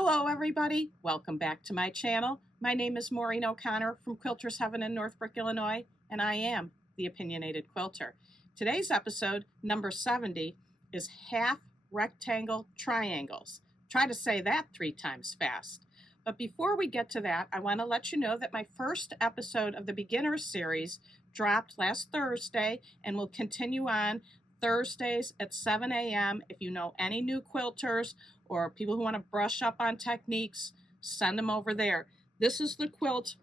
Hello everybody, welcome back to my channel. My name is Maureen O'Connor from Quilters Heaven in Northbrook, Illinois, and I am the Opinionated Quilter. Today's episode, number 70, is half rectangle triangles. Try to say that 3 times fast. But before we get to that, I want to let you know that my first episode of the Beginners series dropped last Thursday and will continue on Thursdays at 7 a.m. If you know any new quilters or people who want to brush up on techniques, send them over there. This is the quilt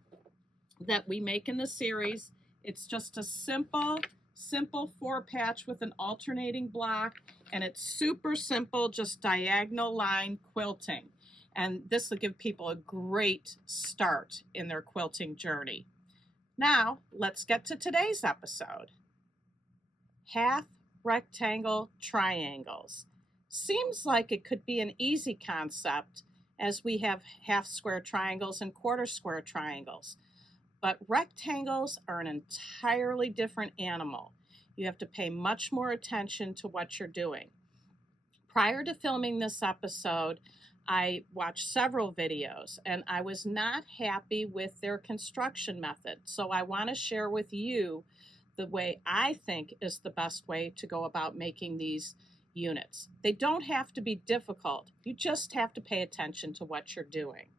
that we make in the series. It's just a simple 4-patch with an alternating block, and it's super simple, just diagonal line quilting. And this will give people a great start in their quilting journey. Now, let's get to today's episode. Half rectangle triangles. Seems like it could be an easy concept as we have half square triangles and quarter square triangles. But rectangles are an entirely different animal. You have to pay much more attention to what you're doing. Prior to filming this episode, I watched several videos and I was not happy with their construction method. So I want to share with you the way I think is the best way to go about making these units. They don't have to be difficult. You just have to pay attention to what you're doing.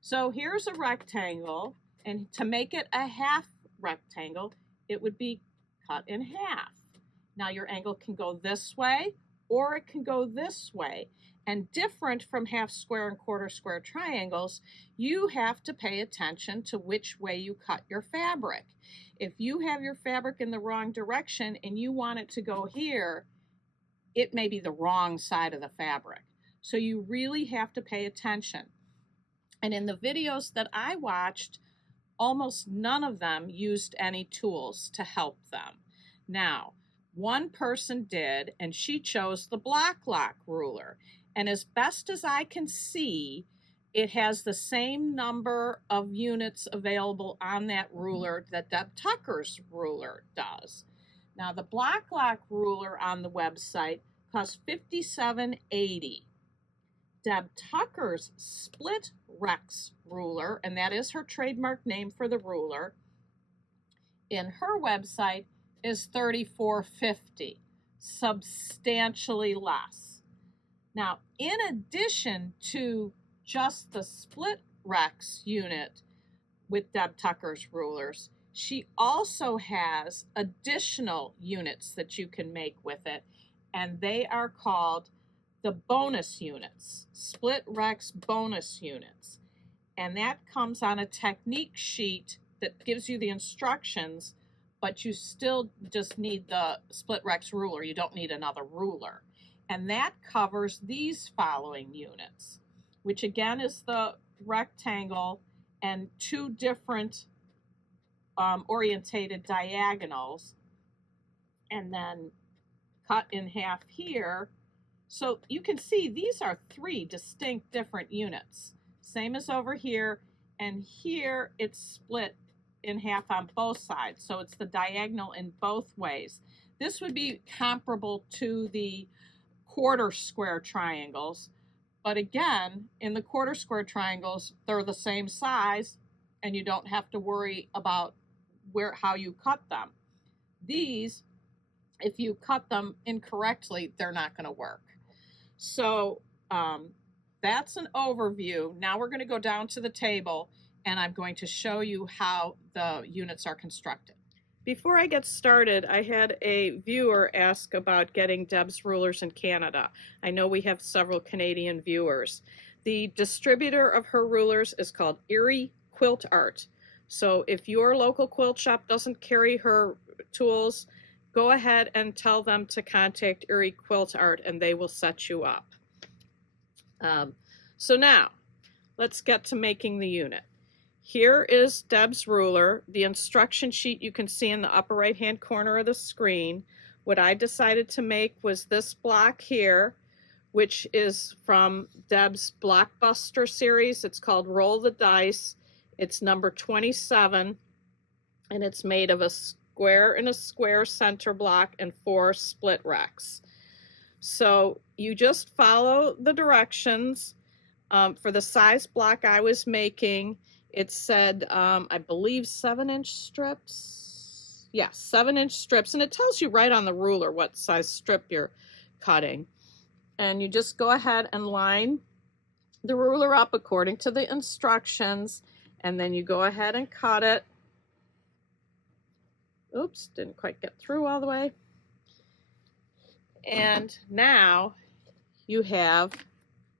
So here's a rectangle, and to make it a half rectangle, it would be cut in half. Now your angle can go this way or it can go this way. And different from half square and quarter square triangles, you have to pay attention to which way you cut your fabric. If you have your fabric in the wrong direction and you want it to go here, it may be the wrong side of the fabric. So you really have to pay attention. And in the videos that I watched, almost none of them used any tools to help them. Now, one person did, and she chose the block lock ruler. And as best as I can see, it has the same number of units available on that ruler that Deb Tucker's ruler does. Now, the block lock ruler on the website costs $57.80. Deb Tucker's split Rex ruler, and that is her trademark name for the ruler, in her website is $34.50, substantially less. Now, in addition to just the split Rex unit with Deb Tucker's rulers, she also has additional units that you can make with it, and they are called the bonus units, split Rex bonus units. And that comes on a technique sheet that gives you the instructions, but you still just need the split Rex ruler. You don't need another ruler. And that covers these following units, which again is the rectangle and 2 different orientated diagonals, and then cut in half here. So you can see these are 3 distinct different units. Same as over here, and here it's split in half on both sides. So it's the diagonal in both ways. This would be comparable to the quarter square triangles, but again, in the quarter square triangles, they're the same size and you don't have to worry about how you cut them. These, if you cut them incorrectly, they're not going to work. So that's an overview. Now we're going to go down to the table and I'm going to show you how the units are constructed. Before I get started, I had a viewer ask about getting Deb's rulers in Canada. I know we have several Canadian viewers. The distributor of her rulers is called Erie Quilt Art. So if your local quilt shop doesn't carry her tools, go ahead and tell them to contact Erie Quilt Art and they will set you up. So now, let's get to making the unit. Here is Deb's ruler. The instruction sheet you can see in the upper right hand corner of the screen. What I decided to make was this block here, which is from Deb's Blockbuster series. It's called Roll the Dice. It's number 27, and it's made of a square and a square center block and 4 split Rex. So you just follow the directions For the size block I was making, it said, I believe 7-inch strips. Yeah, 7-inch strips. And it tells you right on the ruler what size strip you're cutting. And you just go ahead and line the ruler up according to the instructions. And then you go ahead and cut it. Oops, didn't quite get through all the way. And now you have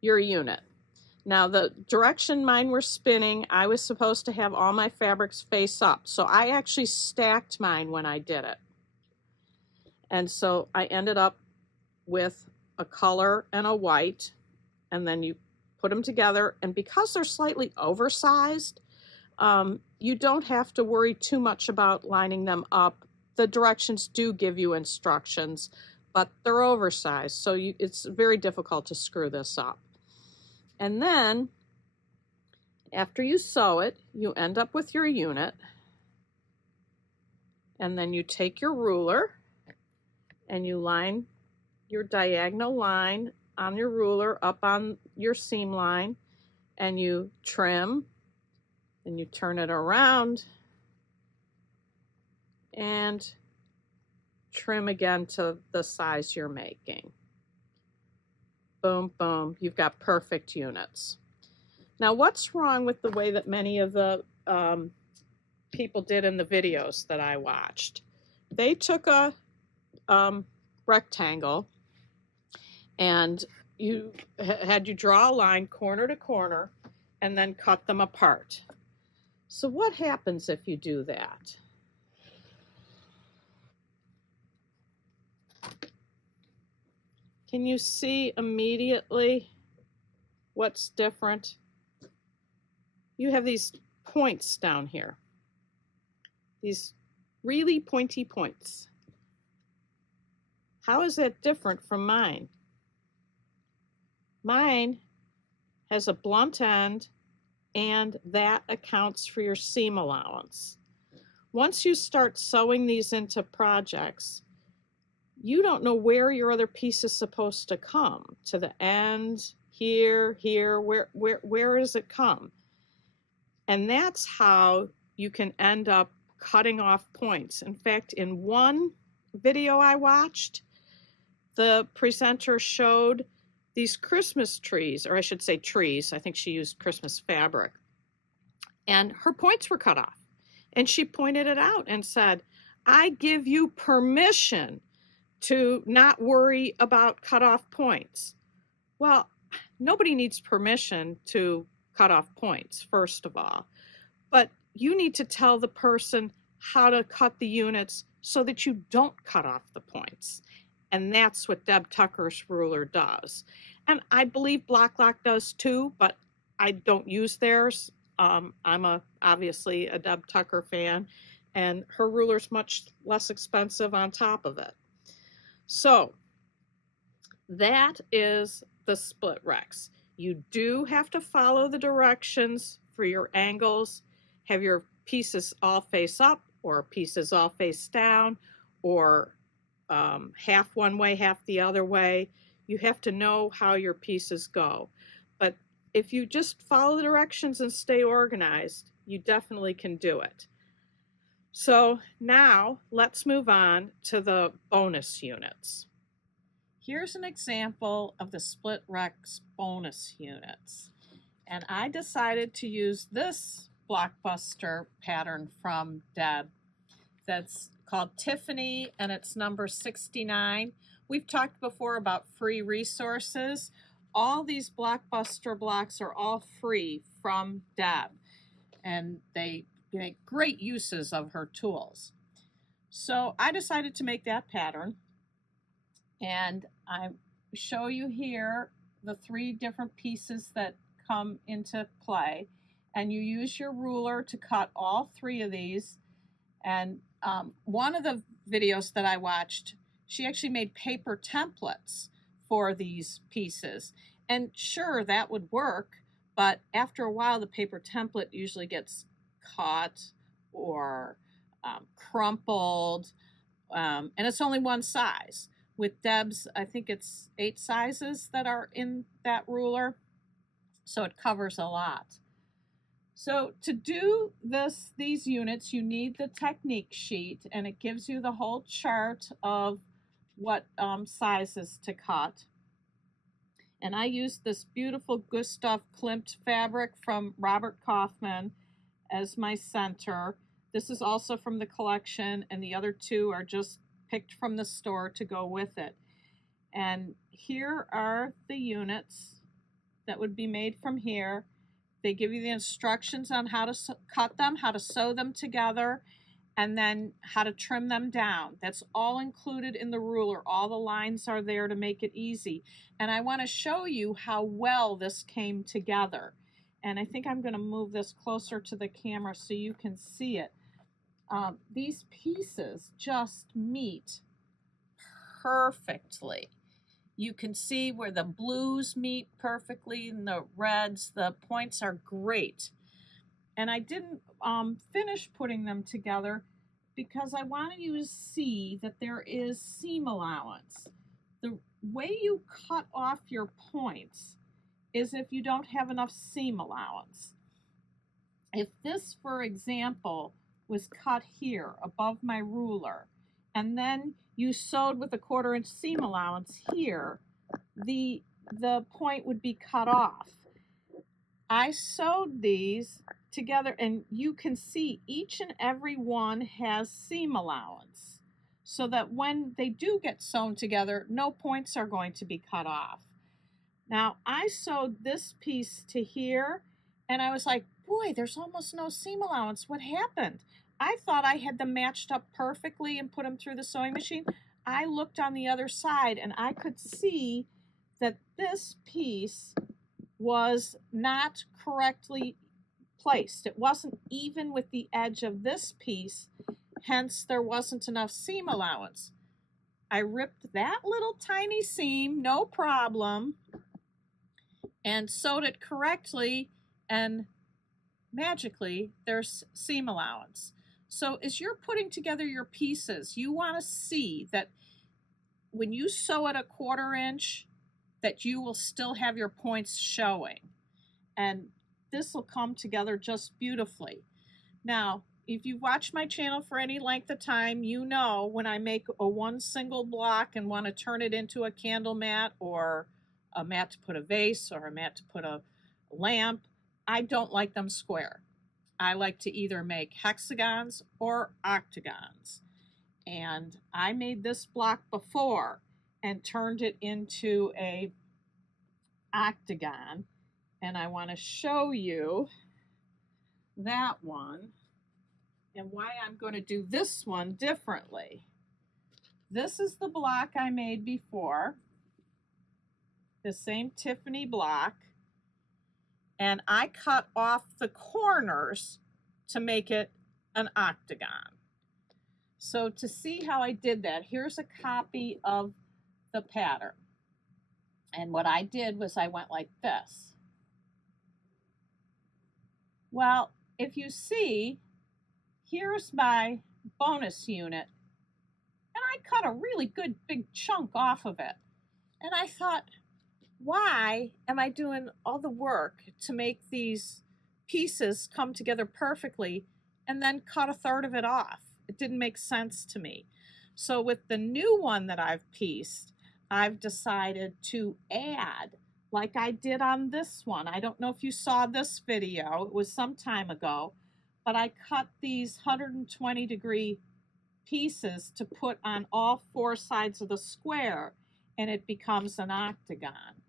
your unit. Now the direction mine were spinning, I was supposed to have all my fabrics face up. So I actually stacked mine when I did it. And so I ended up with a color and a white, and then you put them together. And because they're slightly oversized, you don't have to worry too much about lining them up. The directions do give you instructions, but they're oversized. So it's very difficult to screw this up. And then after you sew it, you end up with your unit. And then you take your ruler and you line your diagonal line on your ruler up on your seam line, and you trim and you turn it around and trim again to the size you're making. Boom, boom, you've got perfect units. Now, what's wrong with the way that many of the people did in the videos that I watched? They took a rectangle and you had you draw a line corner to corner and then cut them apart. So what happens if you do that? Can you see immediately what's different? You have these points down here, these really pointy points. How is that different from mine? Mine has a blunt end, and that accounts for your seam allowance. Once you start sewing these into projects, you don't know where your other piece is supposed to come. To the end, here, where does it come? And that's how you can end up cutting off points. In fact, in one video I watched, the presenter showed these Christmas trees, or I should say trees. I think she used Christmas fabric. And her points were cut off. And she pointed it out and said, I give you permission to not worry about cut off points. Well, nobody needs permission to cut off points, first of all. But you need to tell the person how to cut the units so that you don't cut off the points. And that's what Deb Tucker's ruler does. And I believe Block Lock does too, but I don't use theirs. I'm obviously a Deb Tucker fan, and her ruler's much less expensive on top of it. So that is the split Rex. You do have to follow the directions for your angles, have your pieces all face up or pieces all face down, or half one way, half the other way. You have to know how your pieces go. But if you just follow the directions and stay organized, you definitely can do it. So now let's move on to the bonus units. Here's an example of the split Rex bonus units. And I decided to use this blockbuster pattern from Deb that's called Tiffany, and it's number 69. We've talked before about free resources. All these blockbuster blocks are all free from Deb, and they make great uses of her tools. So I decided to make that pattern, and I show you here the 3 different pieces that come into play, and you use your ruler to cut all 3 of these. And one of the videos that I watched, she actually made paper templates for these pieces. And sure, that would work, but after a while the paper template usually gets caught or crumpled, and it's only one size. With Deb's, I think it's 8 sizes that are in that ruler. So it covers a lot. So to do these units, you need the technique sheet, and it gives you the whole chart of what sizes to cut. And I used this beautiful Gustav Klimt fabric from Robert Kaufman as my center. This is also from the collection, and the other two are just picked from the store to go with it. And here are the units that would be made from here. They give you the instructions on how to cut them, how to sew them together, and then how to trim them down. That's all included in the ruler. All the lines are there to make it easy. And I want to show you how well this came together. And I think I'm going to move this closer to the camera so you can see it. These pieces just meet perfectly. You can see where the blues meet perfectly and the reds. The points are great. And I didn't finish putting them together because I wanted you to see that there is seam allowance. The way you cut off your points is if you don't have enough seam allowance. If this, for example, was cut here above my ruler, and then you sewed with a 1/4 inch seam allowance here, the point would be cut off. I sewed these together, and you can see each and every one has seam allowance, so that when they do get sewn together, no points are going to be cut off. Now, I sewed this piece to here, and I was like, boy, there's almost no seam allowance. What happened? I thought I had them matched up perfectly and put them through the sewing machine. I looked on the other side, and I could see that this piece was not correctly placed. It wasn't even with the edge of this piece, hence there wasn't enough seam allowance. I ripped that little tiny seam, no problem, and sewed it correctly, and magically there's seam allowance. So as you're putting together your pieces, you want to see that when you sew at a 1/4 inch, that you will still have your points showing. And this will come together just beautifully. Now, if you've watched my channel for any length of time, you know when I make a one single block and want to turn it into a candle mat or a mat to put a vase or a mat to put a lamp, I don't like them square. I like to either make hexagons or octagons. And I made this block before and turned it into a octagon. And I want to show you that one and why I'm going to do this one differently. This is the block I made before, the same Tiffany block, and I cut off the corners to make it an octagon. So to see how I did that, here's a copy of the pattern. And what I did was I went like this. Well, if you see, here's my bonus unit, and I cut a really good big chunk off of it. And I thought, why am I doing all the work to make these pieces come together perfectly and then cut 1/3 of it off? It didn't make sense to me. So with the new one that I've pieced, I've decided to add, like I did on this one. I don't know if you saw this video, it was some time ago, but I cut these 120-degree pieces to put on all 4 sides of the square, and it becomes an octagon.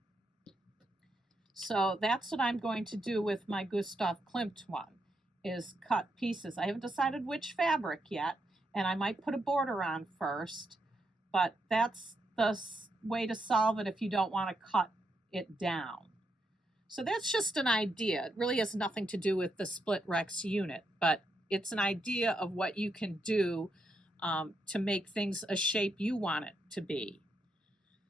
So that's what I'm going to do with my Gustav Klimt one, is cut pieces. I haven't decided which fabric yet, and I might put a border on first, but that's the way to solve it if you don't want to cut it down. So that's just an idea. It really has nothing to do with the split Rex unit, but it's an idea of what you can do to make things a shape you want it to be.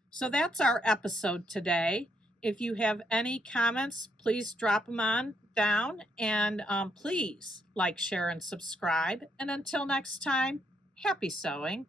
So that's our episode today. If you have any comments, please drop them on down, and please like, share, and subscribe. And until next time, happy sewing.